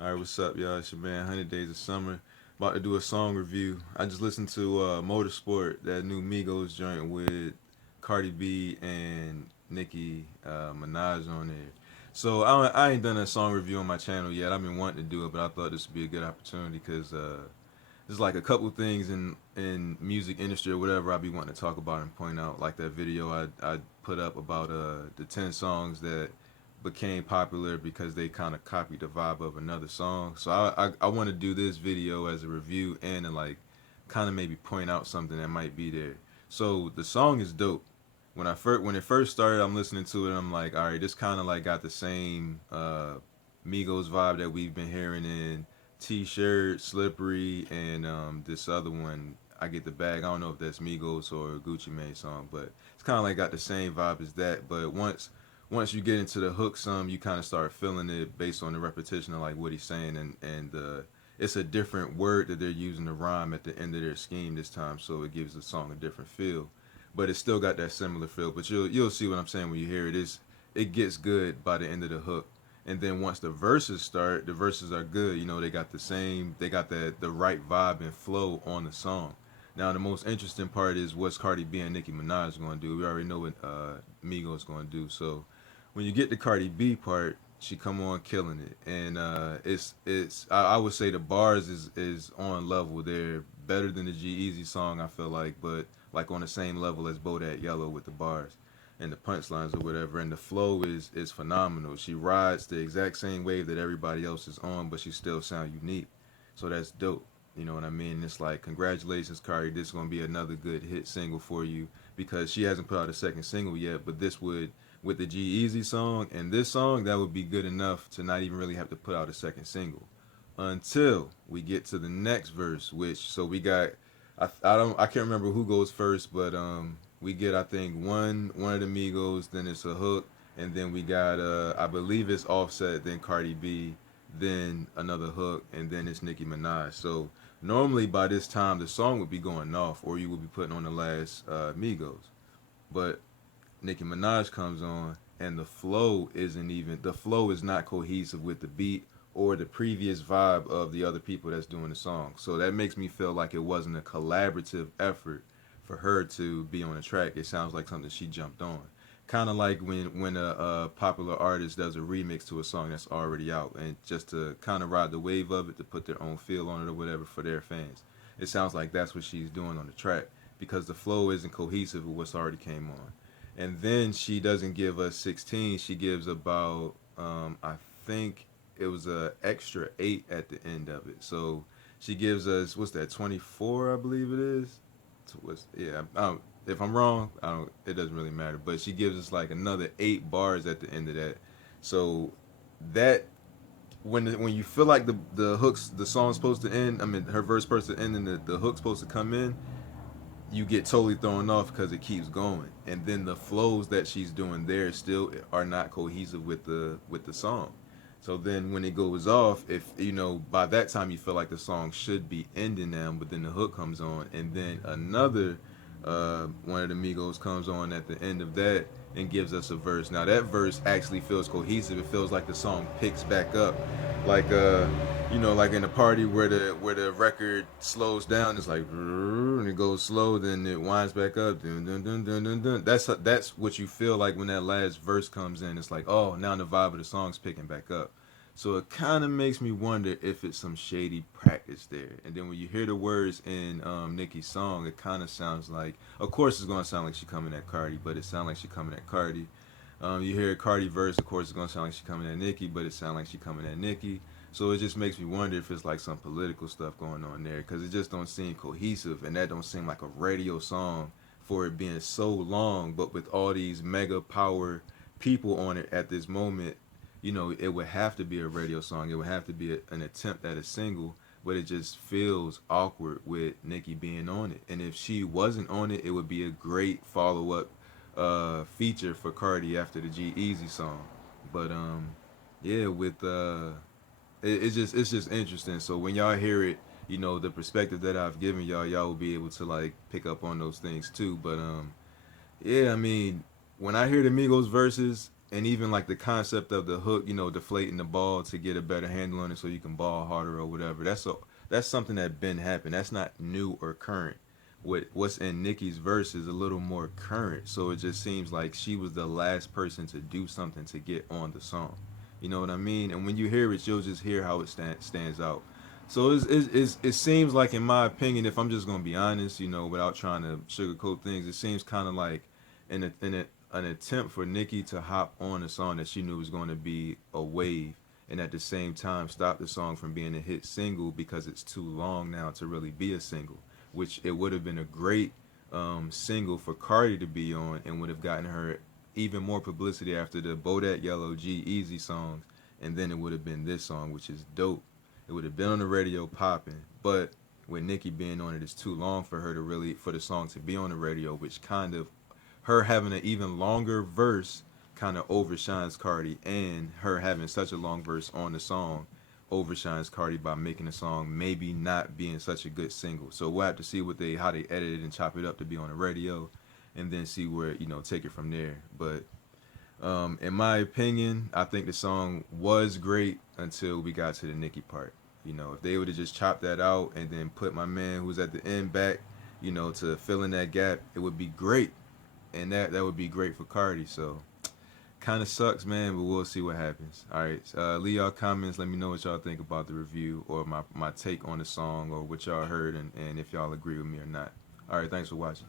All right, what's up, y'all? It's your man, 100 Days of Summer. About to do a song review. I just listened to Motorsport, that new Migos joint with Cardi B and Nicki Minaj on there. So I ain't done a song review on my channel yet. I've been wanting to do it, but I thought this would be a good opportunity because there's like a couple things in music industry or whatever I be wanting to talk about and point out. Like that video I put up about the 10 songs that became popular because they kind of copied the vibe of another song. So I want to do this video as a review and to like kind of maybe point out something that might be there. So the song is dope. When it first started, I'm listening to it. I'm like, all right, this kind of like got the same Migos vibe that we've been hearing in T-shirt, Slippery, and this other one. I get the bag. I don't know if that's Migos or a Gucci Mane song, but it's kind of like got the same vibe as that. But once you get into the hook, some you kind of start feeling it based on the repetition of like what he's saying, and it's a different word that they're using to rhyme at the end of their scheme this time, so it gives the song a different feel. But it's still got that similar feel. But you'll see what I'm saying when you hear it. It gets good by the end of the hook. And then once the verses start, the verses are good. You know, they got the right vibe and flow on the song. Now the most interesting part is what's Cardi B and Nicki Minaj going to do. We already know what Migos going to do. So when you get the Cardi B part, she come on killing it, and I would say the bars is on level. They're better than the G Easy song, I feel like, but like on the same level as Bodak Yellow with the bars and the punchlines or whatever. And the flow is phenomenal. She rides the exact same wave that everybody else is on, but she still sound unique. So that's dope. You know what I mean? It's like, congratulations, Cardi. This is gonna be another good hit single for you because she hasn't put out a second single yet. But this would, with the G Easy song and this song, that would be good enough to not even really have to put out a second single until we get to the next verse. Which so we got, I can't remember who goes first, but we get, I think, one of the Migos, then it's a hook, and then we got I believe it's Offset, then Cardi B, then another hook, and then it's Nicki Minaj. So normally by this time the song would be going off, or you would be putting on the last Migos. But Nicki Minaj comes on, and the flow is not cohesive with the beat or the previous vibe of the other people that's doing the song. So that makes me feel like it wasn't a collaborative effort for her to be on the track. It sounds like something she jumped on. Kind of like when a popular artist does a remix to a song that's already out, and just to kind of ride the wave of it, to put their own feel on it or whatever for their fans. It sounds like that's what she's doing on the track because the flow isn't cohesive with what's already came on. And then she doesn't give us 16. She gives about I think it was a extra 8 at the end of it. So she gives us, what's that, 24, I believe it is. Yeah, if I'm wrong, I don't. It doesn't really matter. But she gives us like another 8 bars at the end of that. So that when you feel like the song's supposed to end, I mean her verse supposed to end and the hook's supposed to come in, you get totally thrown off because it keeps going, and then the flows that she's doing there still are not cohesive with the song. So then when it goes off, if you know by that time you feel like the song should be ending now, but then the hook comes on, and then another one of the Migos comes on at the end of that and gives us a verse. Now that verse actually feels cohesive. It feels like the song picks back up, like like in a party where the record slows down. It's like and it goes slow, then it winds back up. Dun, dun, dun, dun, dun, dun. That's what you feel like when that last verse comes in. It's like, oh, now the vibe of the song's picking back up. So it kind of makes me wonder if it's some shady practice there. And then when you hear the words in Nicki's song, it kind of sounds like, of course, it's gonna sound like she coming at Cardi, but it sounds like she coming at Cardi. You hear Cardi verse, of course, it's gonna sound like she coming at Nicki, but it sounds like she coming at Nicki. So it just makes me wonder if it's like some political stuff going on there, because it just don't seem cohesive, and that don't seem like a radio song for it being so long, but with all these mega power people on it at this moment. It would have to be a radio song. It would have to be an attempt at a single, but it just feels awkward with Nicki being on it. And if she wasn't on it, it would be a great follow up feature for Cardi after the G Easy song. But yeah, with it's just interesting. So when y'all hear it, the perspective that I've given y'all will be able to like pick up on those things too. But yeah, I mean, when I hear the Migos verses, and even like the concept of the hook, you know, deflating the ball to get a better handle on it so you can ball harder or whatever. That's something that been happened. That's not new or current. What's in Nicki's verse is a little more current, so it just seems like she was the last person to do something to get on the song. You know what I mean? And when you hear it, you'll just hear how it stands out. So it seems like, in my opinion, if I'm just gonna be honest, you know, without trying to sugarcoat things, it seems kind of like an attempt for Nicki to hop on a song that she knew was going to be a wave, and at the same time stop the song from being a hit single because it's too long now to really be a single. Which it would have been a great single for Cardi to be on, and would have gotten her even more publicity after the Bodak Yellow G Easy songs, and then it would have been this song, which is dope. It would have been on the radio popping, but with Nicki being on it, it's too long for her to really for the song to be on the radio, which kind of her having an even longer verse kind of overshines Cardi, and her having such a long verse on the song overshines Cardi by making the song maybe not being such a good single. So we'll have to see what they how they edit it and chop it up to be on the radio, and then see where take it from there. But in my opinion, I think the song was great until we got to the Nicki part. You know, if they would have just chopped that out and then put my man who's at the end back, to fill in that gap, it would be great, and that would be great for Cardi. So kind of sucks, man, but we'll see what happens. All right, leave y'all comments. Let me know what y'all think about the review or my take on the song or what y'all heard, and if y'all agree with me or not. All right, thanks for watching.